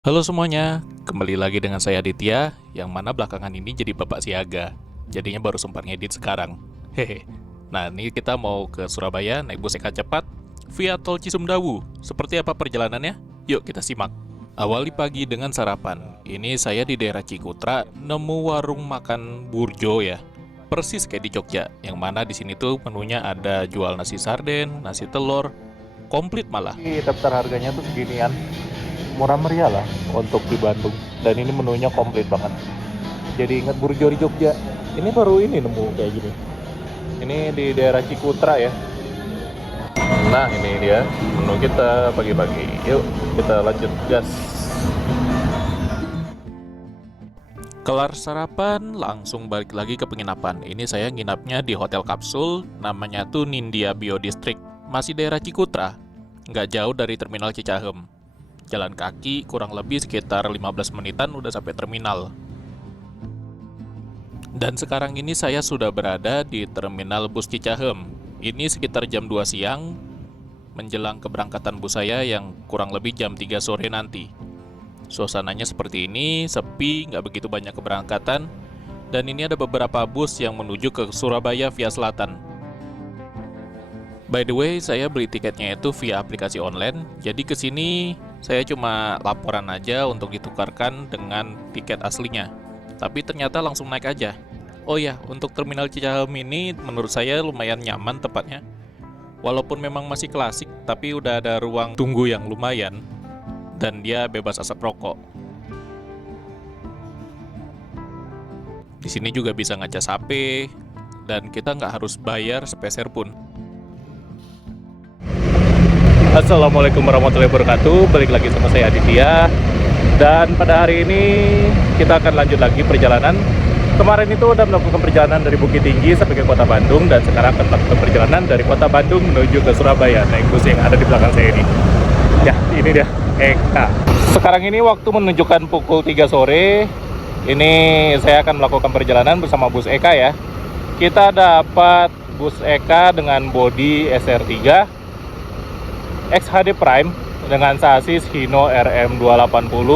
Halo semuanya, kembali lagi dengan saya Aditya, yang mana belakangan ini jadi bapak siaga. Jadinya baru sempat ngedit sekarang. Hehe. Nah, ini kita mau ke Surabaya naik bus Eka cepat via tol Cisumdawu. Seperti apa perjalanannya? Yuk kita simak. Awali pagi dengan sarapan. Ini saya di daerah Cikutra nemu warung makan burjo ya. Persis kayak di Jogja, yang mana di sini tuh menunya ada jual nasi sarden, nasi telur, komplit malah. Daftar harganya tuh seginian, murah meriah lah untuk di Bandung, dan ini menunya komplit banget. Jadi ingat burjo di Jogja. Ini baru ini nemu kayak gini. Ini di daerah Cikutra ya. Nah ini dia menu kita pagi-pagi. Yuk kita lanjut gas. Kelar sarapan, langsung balik lagi ke penginapan. Ini saya nginapnya di hotel kapsul, namanya tuh Nindya Bio District. Masih daerah Cikutra, nggak jauh dari terminal Cicahem. Jalan kaki kurang lebih sekitar 15 menitan udah sampai terminal. Dan sekarang ini saya sudah berada di terminal bus Cicahem. Ini sekitar jam 2 siang, menjelang keberangkatan bus saya yang kurang lebih jam 3 sore nanti. Suasananya seperti ini, sepi, nggak begitu banyak keberangkatan, dan ini ada beberapa bus yang menuju ke Surabaya via selatan. By the way, saya beli tiketnya itu via aplikasi online, jadi kesini saya cuma laporan aja untuk ditukarkan dengan tiket aslinya. Tapi ternyata langsung naik aja. Oh ya, untuk terminal Cicahem ini menurut saya lumayan nyaman tempatnya. Walaupun memang masih klasik, tapi udah ada ruang tunggu yang lumayan. Dan dia bebas asap rokok. Di sini juga bisa ngecas HP, dan kita nggak harus bayar sepeser pun. Assalamualaikum warahmatullahi wabarakatuh. Balik lagi sama saya Aditya. Dan pada hari ini kita akan lanjut lagi perjalanan. Kemarin itu udah melakukan perjalanan dari Bukit Tinggi sampai ke Kota Bandung, dan sekarang akan melakukan perjalanan dari Kota Bandung menuju ke Surabaya naik bus yang ada di belakang saya ini. Ya, ini dia Eka. Sekarang ini waktu menunjukkan pukul 3 sore. Ini saya akan melakukan perjalanan bersama bus Eka ya. Kita dapat bus Eka dengan bodi SR3 XHD Prime dengan sasis Hino RM280,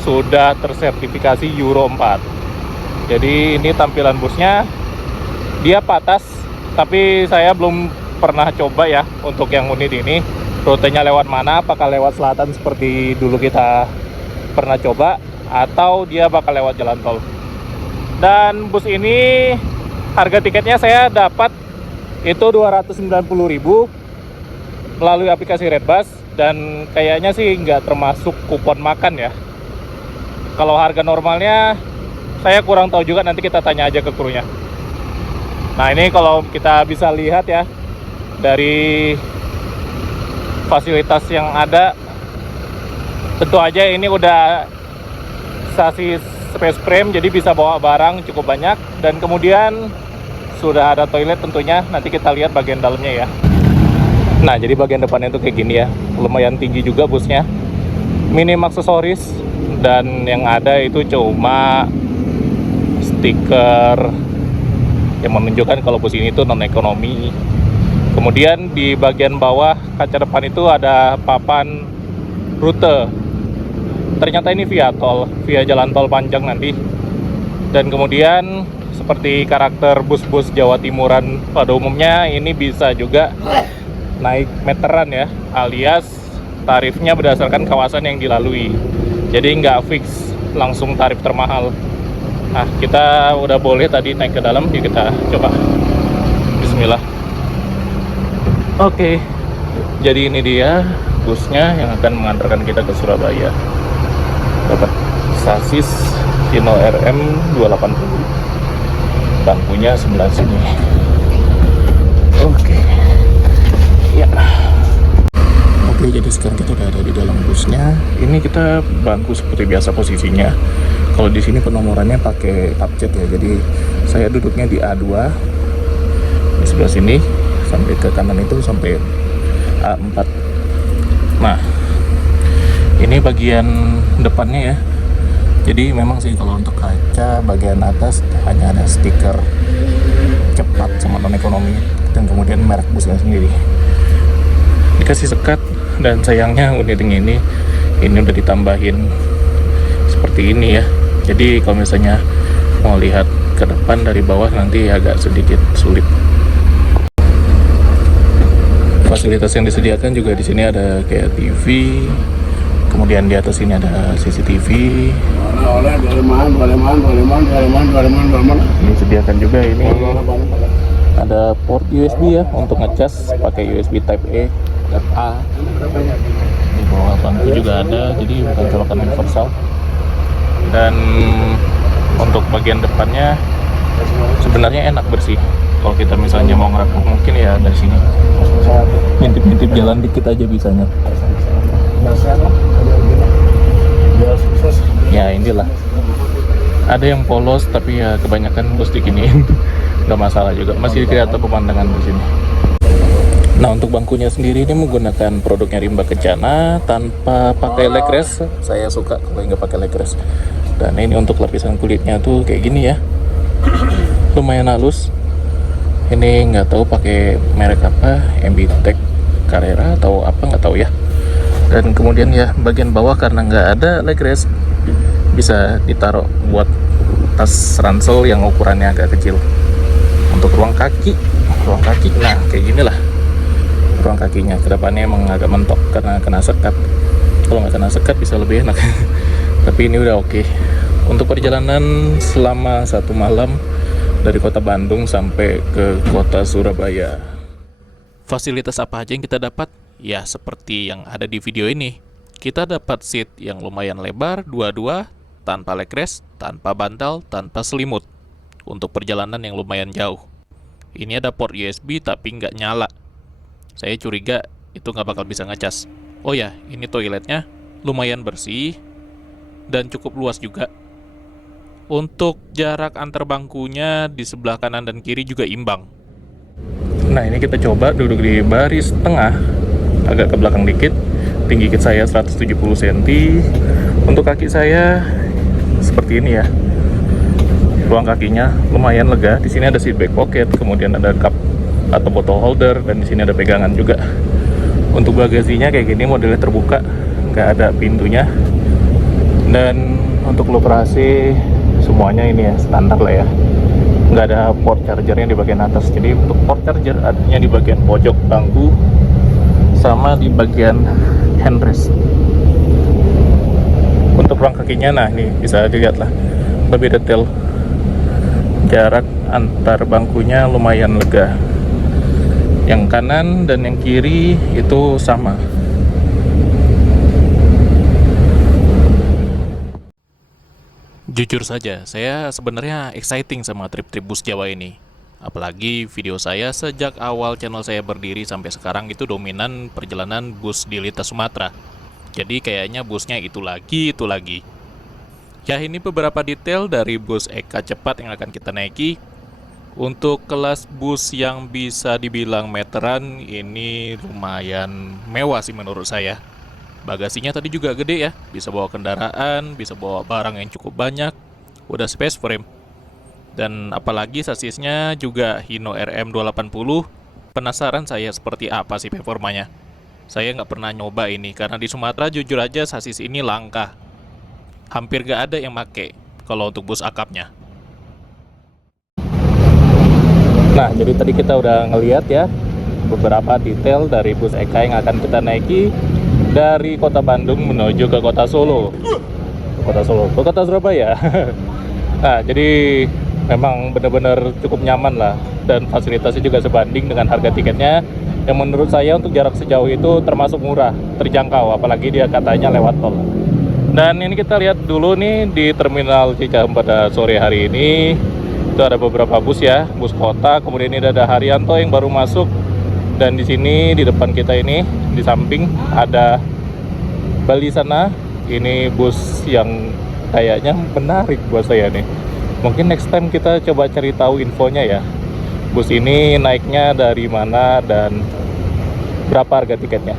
sudah tersertifikasi Euro 4. Jadi ini tampilan busnya. Dia patas, tapi saya belum pernah coba ya untuk yang unit ini. Rutenya lewat mana, apakah lewat selatan seperti dulu kita pernah coba, atau dia bakal lewat jalan tol. Dan bus ini harga tiketnya saya dapat itu 290.000 melalui aplikasi Redbus, dan kayaknya sih nggak termasuk kupon makan ya. Kalau harga normalnya saya kurang tahu juga, nanti kita tanya aja ke krunya. Nah ini kalau kita bisa lihat ya dari fasilitas yang ada, tentu aja ini udah sasis space frame, jadi bisa bawa barang cukup banyak, dan kemudian sudah ada toilet tentunya. Nanti kita lihat bagian dalamnya ya. Nah, jadi bagian depannya tuh kayak gini ya. Lumayan tinggi juga busnya. Minim aksesoris, dan yang ada itu cuma stiker yang menunjukkan kalau bus ini tuh non ekonomi. Kemudian di bagian bawah kaca depan itu ada papan rute. Ternyata ini via tol, via jalan tol panjang nanti. Dan kemudian seperti karakter bus-bus Jawa Timuran pada umumnya, ini bisa juga naik meteran ya, alias tarifnya berdasarkan kawasan yang dilalui. Jadi nggak fix langsung tarif termahal. Nah, kita udah boleh tadi naik ke dalam, yuk kita coba. Bismillah. Oke, jadi ini dia busnya yang akan mengantarkan kita ke Surabaya. Dapat sasis Hino RM280. Bangkunya sebelah sini. Oke. Ya. Oke, jadi sekarang kita udah ada di dalam busnya. Ini kita bangku seperti biasa posisinya. Kalau di sini penomorannya pakai tabcet ya. Jadi saya duduknya di A2. Di sebelah sini sampai ke kanan itu sampai A4. Nah, ini bagian depannya ya. Jadi memang sih kalau untuk kaca bagian atas hanya ada stiker cepat sama non ekonomi, dan kemudian merek busnya sendiri. Dikasih sekat, dan sayangnya unit ini udah ditambahin seperti ini ya. Jadi kalau misalnya mau lihat ke depan dari bawah nanti agak sedikit sulit. Fasilitas yang disediakan juga di sini ada kayak TV, kemudian di atas ini ada CCTV. Ini disediakan juga ini ada port USB ya untuk ngecas pakai USB Type A dan A. Di bawah bangku juga ada, jadi bukan colokan universal. Dan untuk bagian depannya sebenarnya enak bersih. Kalau kita misalnya mau ngerakuh mungkin ya dari sini. Ngintip-ngintip jalan dikit aja bisanya. Ya inilah. Ada yang polos tapi ya kebanyakan bus diginiin. Gak masalah juga, masih kelihatan pemandangan di sini. Nah, untuk bangkunya sendiri ini menggunakan produknya Rimba Kencana tanpa pakai leg rest. Saya suka kalau nggak pakai leg rest. Dan ini untuk lapisan kulitnya tuh kayak gini ya, lumayan halus. Ini nggak tahu pakai merek apa, MBTech Carrera atau apa nggak tahu ya. Dan kemudian ya bagian bawah karena nggak ada leg rest, bisa ditaruh buat tas ransel yang ukurannya agak kecil. Untuk ruang kaki, nah kayak gini lah ruang kakinya. Kedepannya emang agak mentok karena kena sekat. Kalau nggak kena sekat bisa lebih enak. Tapi ini udah oke. Untuk perjalanan selama 1 malam dari kota Bandung sampai ke kota Surabaya. Fasilitas apa aja yang kita dapat? Ya seperti yang ada di video ini. Kita dapat seat yang lumayan lebar, dua-dua, tanpa leg rest, tanpa bantal, tanpa selimut. Untuk perjalanan yang lumayan jauh. Ini ada port USB tapi nggak nyala. Saya curiga itu nggak bakal bisa ngecas. Oh ya, ini toiletnya lumayan bersih dan cukup luas juga. Untuk jarak antar bangkunya di sebelah kanan dan kiri juga imbang. Nah, ini kita coba duduk di baris tengah, agak ke belakang dikit. Tinggi saya 170 cm. Untuk kaki saya seperti ini ya. Ruang kakinya lumayan lega. Di sini ada seat back pocket, kemudian ada cup atau bottle holder, dan di sini ada pegangan juga. Untuk bagasinya kayak gini, modelnya terbuka, nggak ada pintunya. Dan untuk operasi semuanya ini ya standar lah ya. Nggak ada port chargernya di bagian atas. Jadi untuk port charger adanya di bagian pojok bangku sama di bagian handrest. Untuk ruang kakinya, nah ini bisa dilihat lah lebih detail. Jarak antar bangkunya lumayan lega. Yang kanan dan yang kiri itu sama. Jujur saja, saya sebenarnya exciting sama trip-trip bus Jawa ini. Apalagi video saya sejak awal channel saya berdiri sampai sekarang itu dominan perjalanan bus di lintas Sumatera. Jadi kayaknya busnya itu lagi, itu lagi. Ya, ini beberapa detail dari bus Eka Cepat yang akan kita naiki. Untuk kelas bus yang bisa dibilang meteran, ini lumayan mewah sih menurut saya. Bagasinya tadi juga gede ya, bisa bawa kendaraan, bisa bawa barang yang cukup banyak. Udah space frame. Dan apalagi sasisnya juga Hino RM280. Penasaran saya seperti apa sih performanya. Saya nggak pernah nyoba ini, karena di Sumatera jujur aja sasis ini langka. Hampir gak ada yang make kalau untuk bus akapnya. Nah, jadi tadi kita udah ngeliat ya beberapa detail dari bus Eka yang akan kita naiki dari kota Bandung menuju ke kota Solo. Ke kota Surabaya. Nah, jadi memang benar-benar cukup nyaman lah, dan fasilitasnya juga sebanding dengan harga tiketnya yang menurut saya untuk jarak sejauh itu termasuk murah, terjangkau, apalagi dia katanya lewat tol. Dan ini kita lihat dulu nih di Terminal Cicahem pada sore hari ini. Itu ada beberapa bus ya, bus kota. Kemudian ini ada Haryanto yang baru masuk. Dan di sini di depan kita ini di samping ada Bali sana. Ini bus yang kayaknya menarik buat saya nih. Mungkin next time kita coba cari tahu infonya ya. Bus ini naiknya dari mana dan berapa harga tiketnya.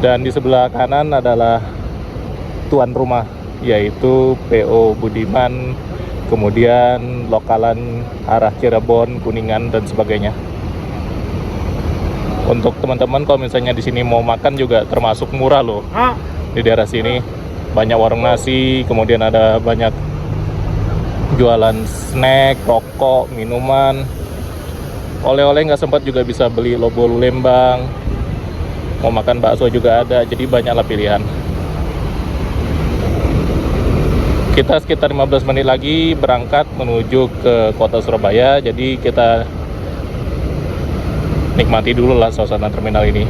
Dan di sebelah kanan adalah tuan rumah, yaitu PO Budiman, kemudian lokalan arah Cirebon, Kuningan, dan sebagainya. Untuk teman-teman kalau misalnya di sini mau makan juga termasuk murah loh di daerah sini. banyak warung nasi, kemudian ada banyak jualan snack, rokok, minuman, oleh-oleh nggak sempat juga bisa beli lobo Lembang, mau makan bakso juga ada, jadi banyaklah pilihan. Kita sekitar 15 menit lagi berangkat menuju ke kota Surabaya, jadi kita nikmati dulu lah suasana terminal ini.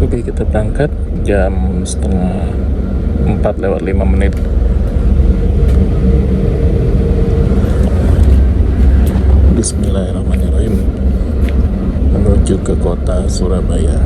Oke, kita berangkat jam setengah 4:05. Bismillahirrahmanirrahim, menuju ke kota Surabaya.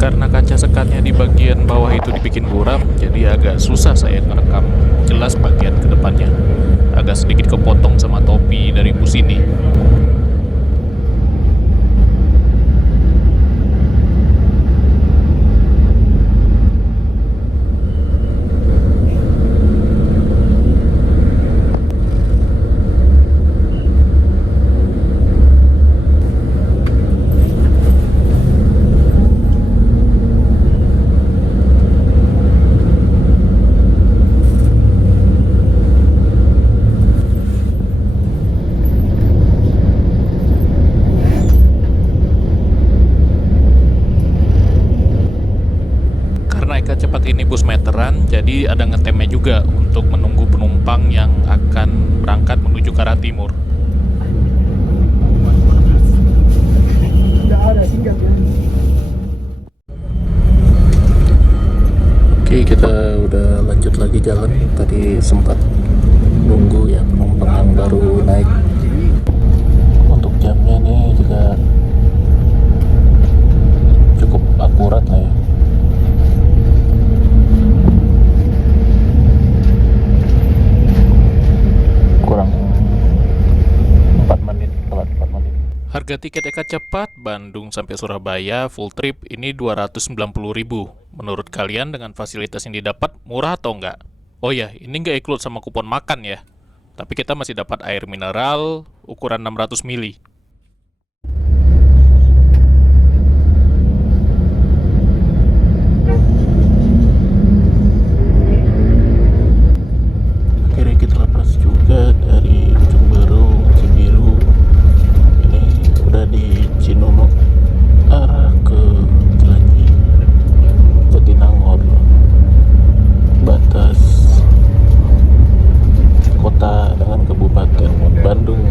Karena kaca sekatnya di bagian bawah itu dibikin buram, jadi agak susah saya ngerekam jelas bagian ke depannya. Agak sedikit kepotong sama topi dari bus ini. Naik cepat ini bus meteran, jadi ada ngetemnya juga untuk menunggu penumpang yang akan berangkat menuju ke arah timur. Oke, kita udah lanjut lagi jalan. Tadi sempat nunggu ya penumpang yang baru naik. Untuk jamnya ini juga cukup akurat lah ya. Kurang 4 menit, telat 4 menit. Harga tiket Eka Cepat Bandung sampai Surabaya full trip ini 290.000. Menurut kalian dengan fasilitas yang didapat murah atau enggak? Oh ya, ini enggak include sama kupon makan ya. Tapi kita masih dapat air mineral ukuran 600 ml. Akhirnya kita lepas juga dari Ujung Baru, Cibiru. Ini udah di Cinomo, arah ke Cilangi, Jatinangor, batas kota dengan Kabupaten Bandung.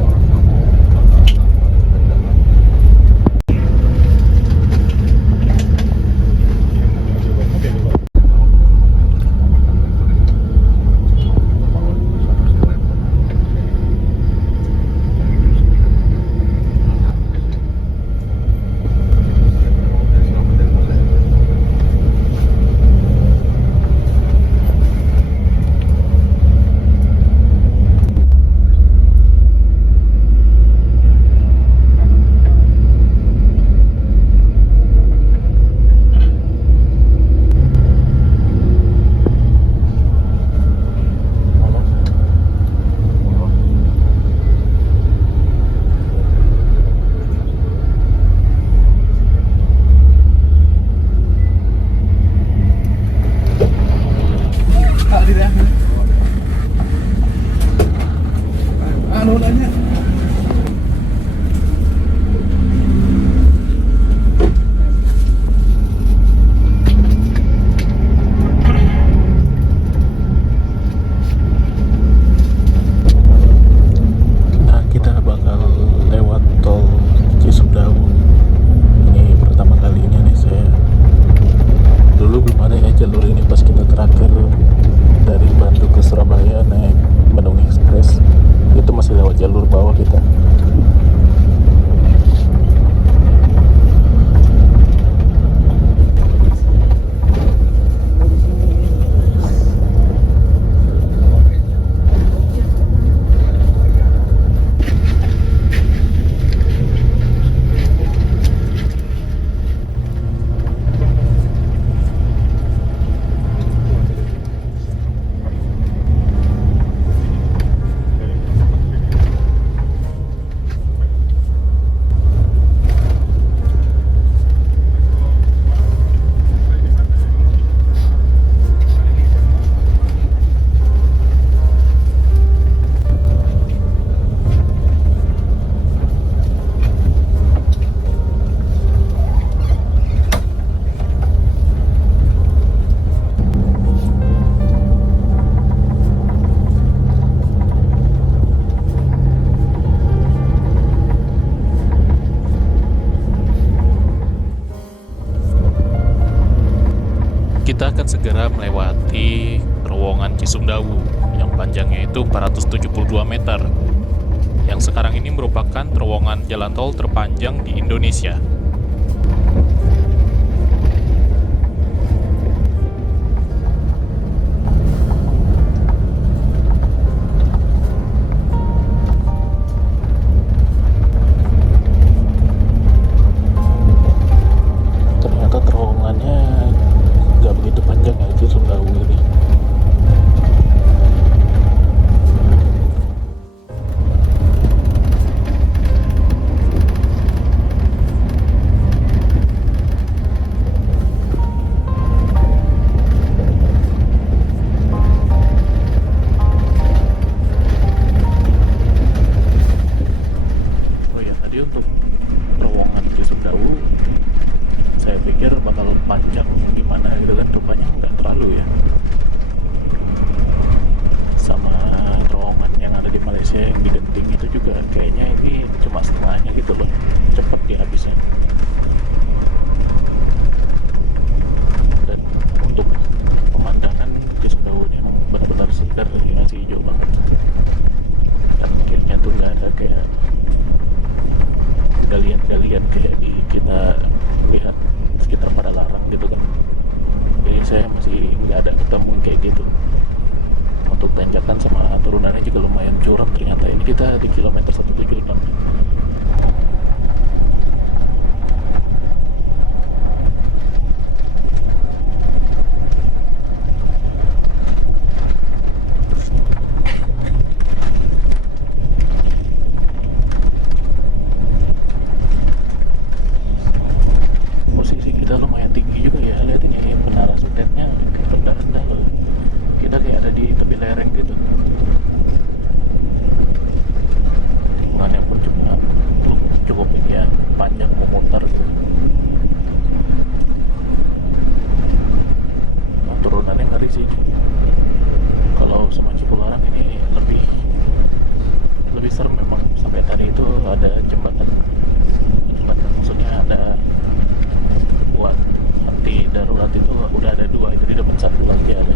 kita akan segera melewati terowongan Cisumdawu yang panjangnya itu 472 meter. Yang sekarang ini merupakan terowongan jalan tol terpanjang di Indonesia. Ternyata terowongannya nggak begitu panjang ya, Cisumdawu ini. Untuk terowongan Cisumdawu saya pikir bakal panjang gimana gitu kan, rupanya nggak terlalu ya. Sama terowongan yang ada di Malaysia yang di Genting itu juga kayaknya ini cuma setengahnya gitu loh, cepet dia habisnya. Dan untuk pemandangan Cisumdawu ini emang benar-benar segar, masih hijau banget. Dan kayaknya tuh nggak ada kayak galian-galian kayak di kita lihat sekitar Padalarang gitu kan. Jadi saya masih nggak ada ketemu kayak gitu. Untuk tanjakan sama turunannya juga lumayan curam ternyata. Ini kita di kilometer 176. Kita lumayan tinggi juga ya, lihat ini menara sutetnya kayak rendah-rendah loh. Kita kayak ada di tepi lereng gitu. Tikungannya pun cukup ini ya, panjang memutar gitu. Nah, turunannya ngeri sih. Kalau sama Cipularang ini lebih serem memang. Sampai tadi itu ada jembatan maksudnya ada buat anti darurat itu udah ada 2, itu di depan 1 lagi ada.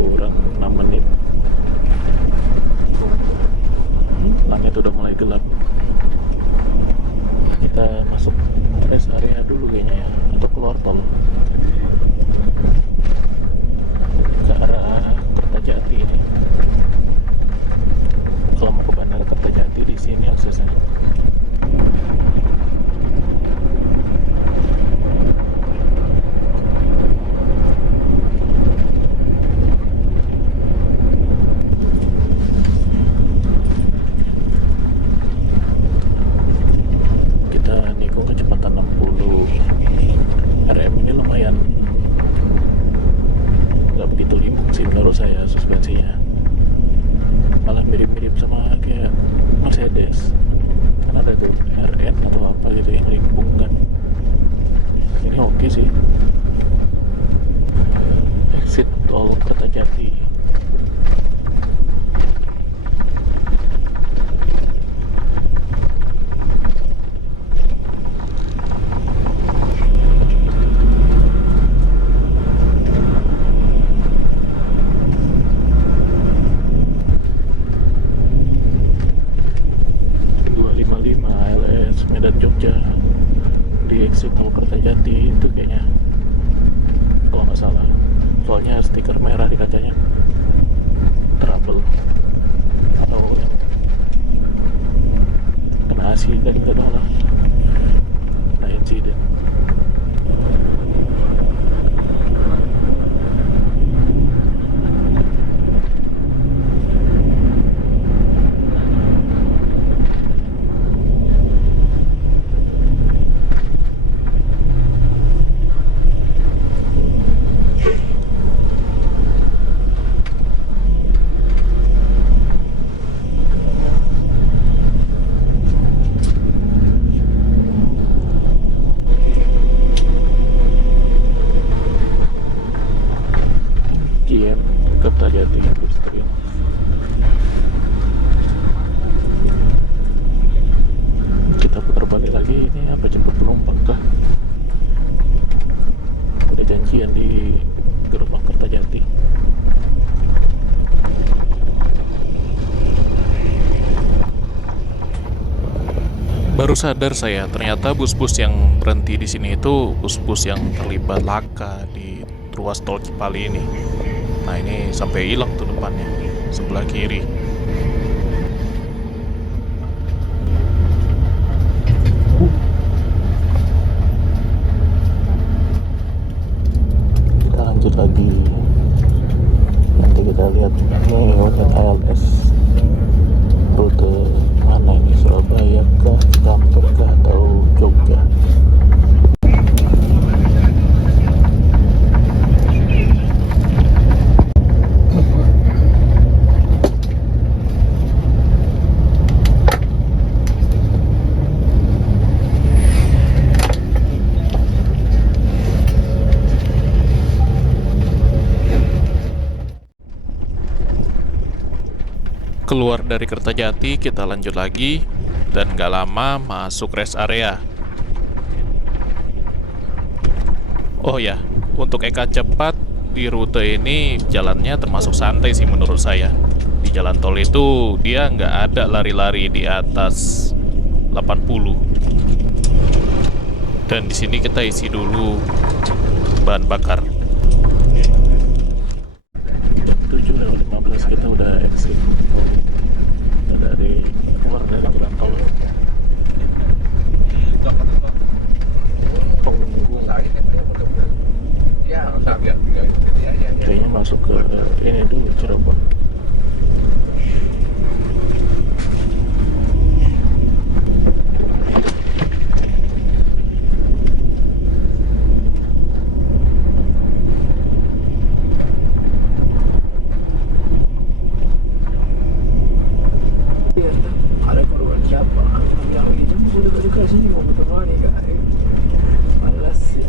kurang 6 menit. Langit udah mulai gelap. Kita masuk rest area dulu kayaknya ya, atau keluar tol ke arah Kertajati ini. Kalau mau ke Bandara Kertajati di sini aksesnya. Kita nikung kecepatan 60. RM ini lumayan nggak begitu limbung sih menurut saya suspensinya. Malah mirip-mirip sama kayak Mercedes. Kan ada tuh RN atau apa gitu yang limbung kan. Ini oke sih. Exit tol Kertajati. Medan Jogja di exit tol Kertajati itu kayaknya, kalau nggak salah, soalnya stiker merah di kacanya. Trouble atau yang kena asiden gitu lah, kena insiden. GM Kertajati Industrial. Kita putar balik lagi. Ini apa, jemput penumpang kah? Ada janjian di gerbang Kertajati. Baru sadar saya, ternyata bus-bus yang berhenti di sini itu bus-bus yang terlibat laka di ruas tol Cipali ini. Nah, ini sampai hilang tuh depannya, sebelah kiri. Kita lanjut lagi. Nanti kita lihat nih hotel ALS. Rute mana ini? Surabaya kah, Cikampek kah, atau Jogja? Keluar dari Kertajati, kita lanjut lagi, dan gak lama masuk rest area. Oh ya, untuk Eka cepat di rute ini jalannya termasuk santai sih menurut saya. Di jalan tol itu dia nggak ada lari-lari di atas 80. Dan di sini kita isi dulu bahan bakar. 7:15 kita udah exit. Kita dari keluar dari jalan tol. Penggung. Kayaknya masuk ke ini dulu, Cirebon. Ada korban siapa? Yang dijemput dari kasih mau bertemani kak. Malas ya.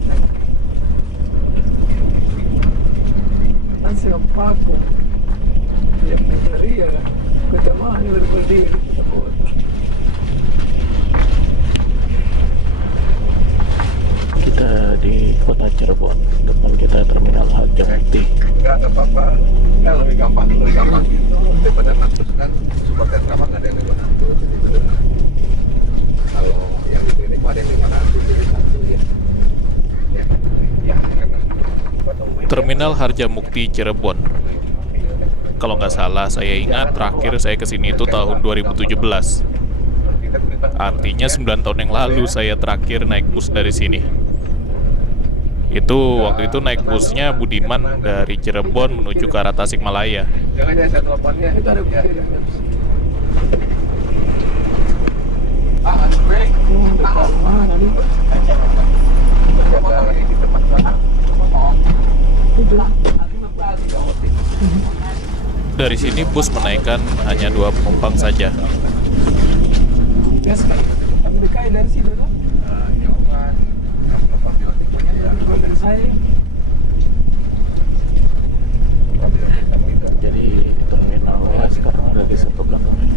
Nasi paku. Dia mencari ya. Kita mana berdiri kita foto. Kita di kota Cirebon, depan kita Terminal Harjamukti. Enggak apa-apa. Kan lebih gampang gitu daripada Natus kan super tetra mah nggak ada yang 500 jadi bener. Kalau yang di klinik mah ada yang 500 jadi satu ya. Ya karena Terminal Harjamukti Cirebon. Kalau nggak salah, saya ingat terakhir saya kesini itu tahun 2017. Artinya 9 tahun yang lalu saya terakhir naik bus dari sini. Itu waktu itu naik busnya Budiman dari Cirebon menuju ke arah Tasikmalaya. jangan ya saya teleponnya Itu ada ya. bukti dan Break. dekat mana nih? Jaga lagi di tempat sana. Itu. Dari sini bus menaikkan hanya 2 penumpang saja. Gas kan? Kami dekat dari situ tuh. Ini obat probiotik punya ya. Kalau dari saya. Probiotik sama itu. Jadi terminalnya sekarang ada di satu belakang ya.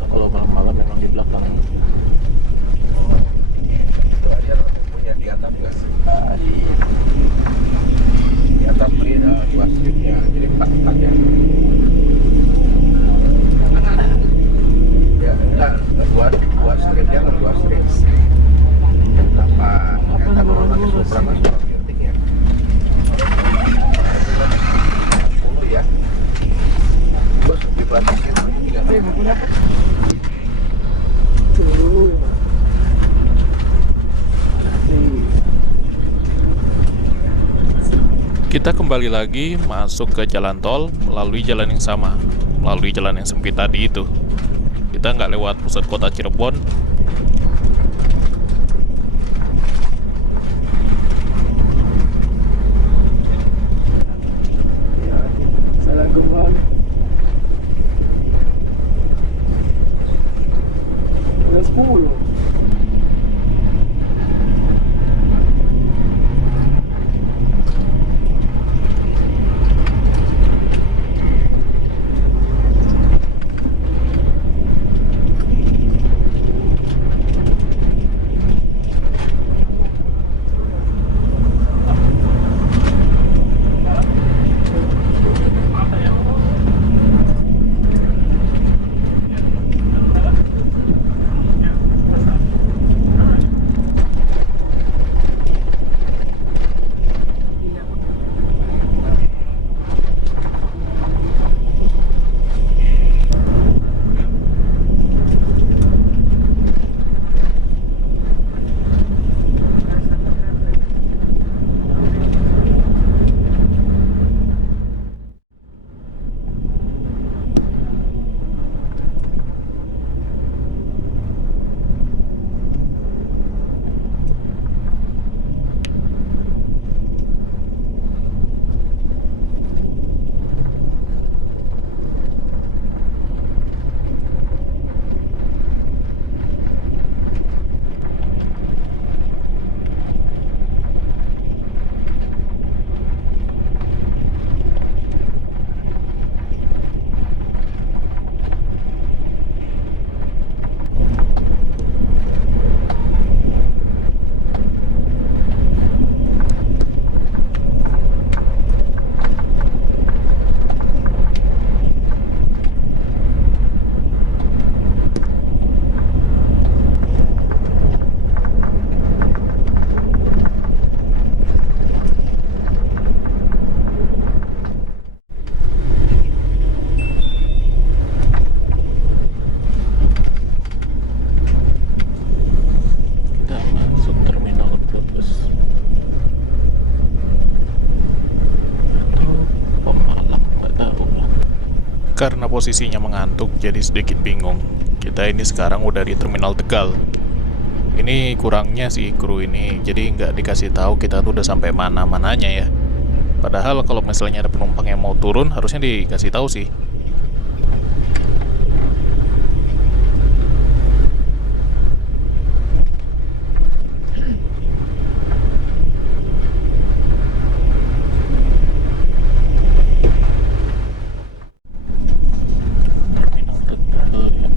Atau kalau malam-malam memang di belakang. Itu aja punya di atap nggak sih? Di atap beri 2 stripnya jadi 4 ya. Ya enggak 2 stripnya lah 2 strip. Apa? Ya kan kalau pakai Supra kan probiotiknya. 10 ya. Terus dibatasin Eh, buku dapat. Tuh. Kita kembali lagi masuk ke jalan tol melalui jalan yang sama, melalui jalan yang sempit tadi itu. Kita nggak lewat pusat kota Cirebon. Ya, salah kembali. Udah 10. Karena posisinya mengantuk, jadi sedikit bingung. Kita ini sekarang udah di Terminal Tegal. Ini kurangnya sih kru ini, jadi nggak dikasih tahu kita tuh udah sampai mana-mananya ya. Padahal kalau misalnya ada penumpang yang mau turun, harusnya dikasih tahu sih. Terminal Tegal ya.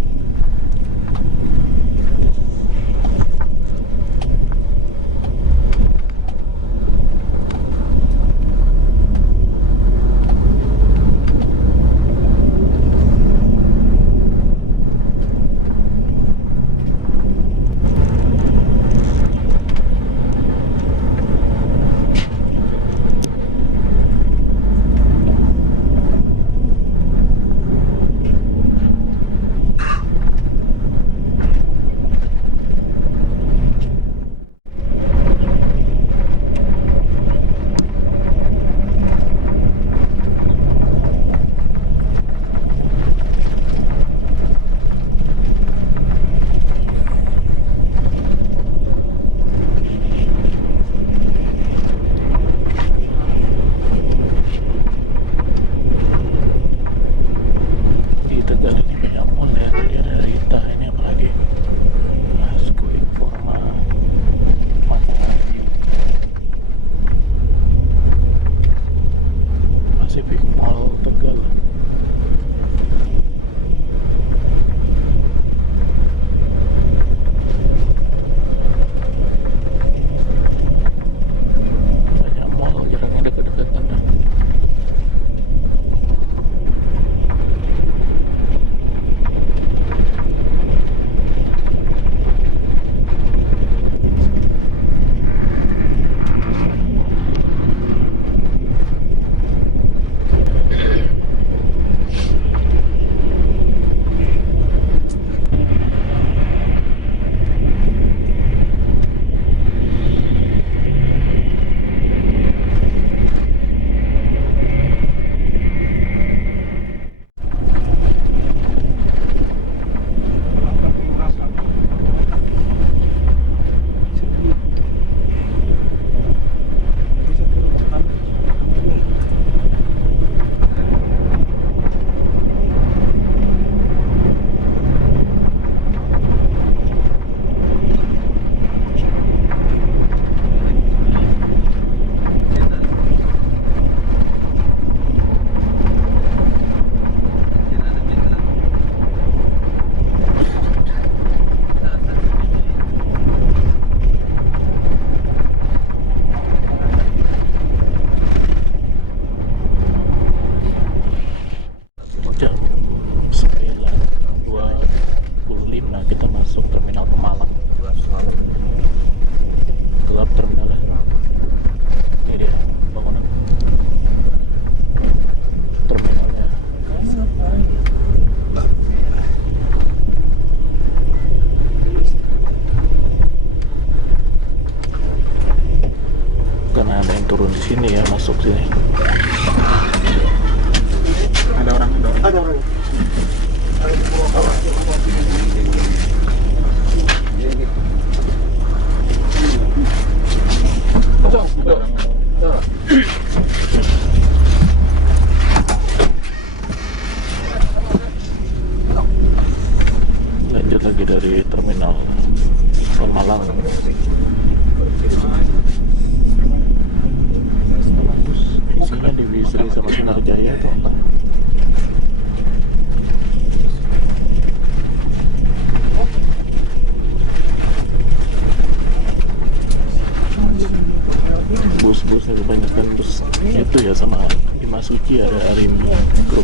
Sri sama Sinar Jaya itu apa? Bus-busnya kebanyakan bus itu ya, sama dimasuki ada Arimbi Group.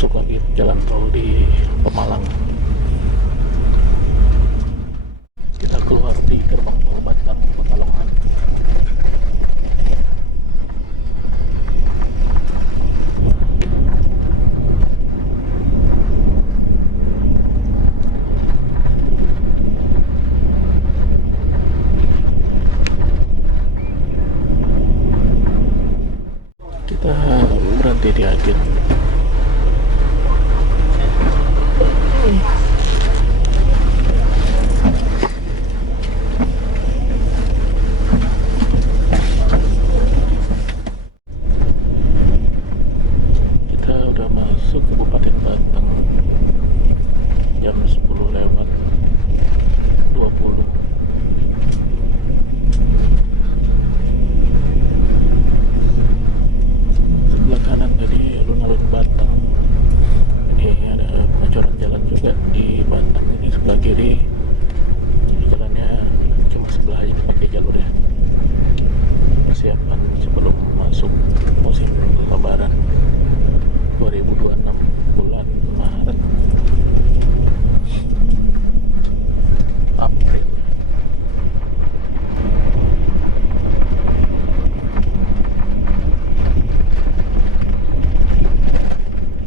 Masuk lagi jalan tol di Pemalang. Kita keluar di gerbang tol Batang Pekalongan. Kita berhenti di Agen. Kita udah masuk Kabupaten Batang jam 10:20. Sebelah kanan tadi alun-alun Batang. Ini ada pengecoran jalan juga di Batang. Ini sebelah kiri, jadi jalannya cuma sebelah aja dipakai jalurnya. Persiapan sebelum masuk musim Lebaran 2026 bulan Maret April.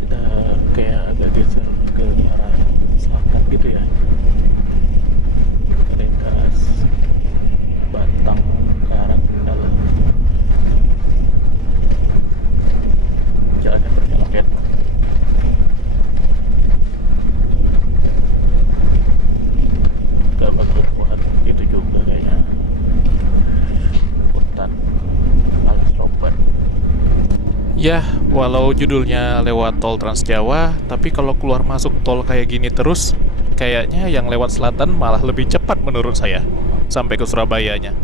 Kita kayak agak geser ke arah selatan gitu ya, lintas Batang ke arah Kendal. Jalannya berkelok-kelok. Gak bagus buat itu juga kayaknya, hutan alas Robert. Ya, walau judulnya lewat tol Trans Jawa, tapi kalau keluar masuk tol kayak gini terus, kayaknya yang lewat selatan malah lebih cepat menurut saya, sampai ke Surabayanya.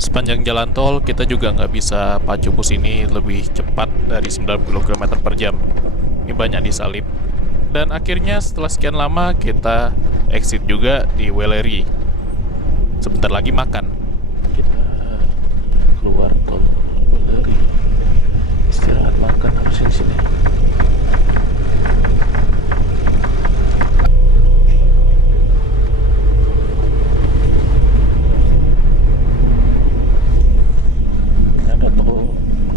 Sepanjang jalan tol, kita juga nggak bisa pacu bus ini lebih cepat dari 90 km per jam. Ini banyak disalip. Dan akhirnya setelah sekian lama, kita exit juga di Weleri. Sebentar lagi makan. Kita keluar tol Weleri, istirahat makan harusnya di sini.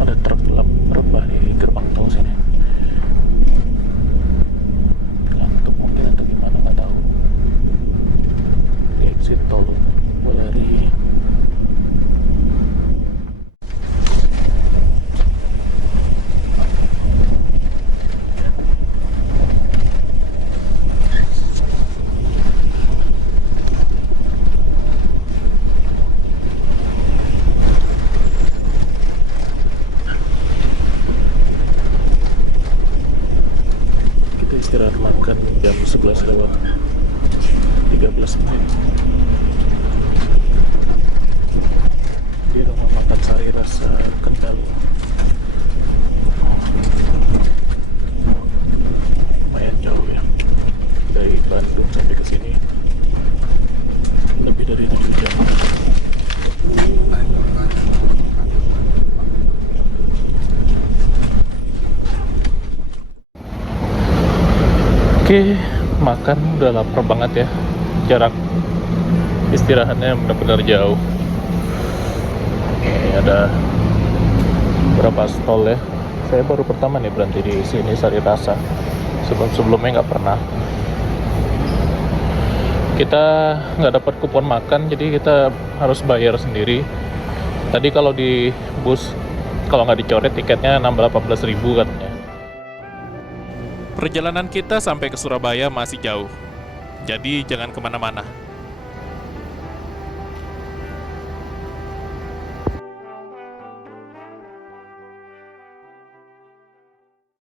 Ada truk rebah di gerbang tol sini. Ngantuk mungkin atau gimana, nggak tahu. Di exit tol Weleri. Istirahat makan jam 11:13. di rumah makan Sari Rasa Kendal. Lumayan jauh ya, dari Bandung sampai ke sini lebih dari 7 jam. Oke, makan udah lapar banget ya. Jarak istirahatnya benar-benar jauh. Ini ada berapa stall ya. Saya baru pertama nih berhenti di sini Sari Rasa. Sebelumnya nggak pernah. Kita nggak dapat kupon makan, jadi kita harus bayar sendiri. Tadi kalau di bus, kalau nggak dicoret tiketnya nambah 18.000 katanya. Perjalanan kita sampai ke Surabaya masih jauh, jadi jangan kemana-mana.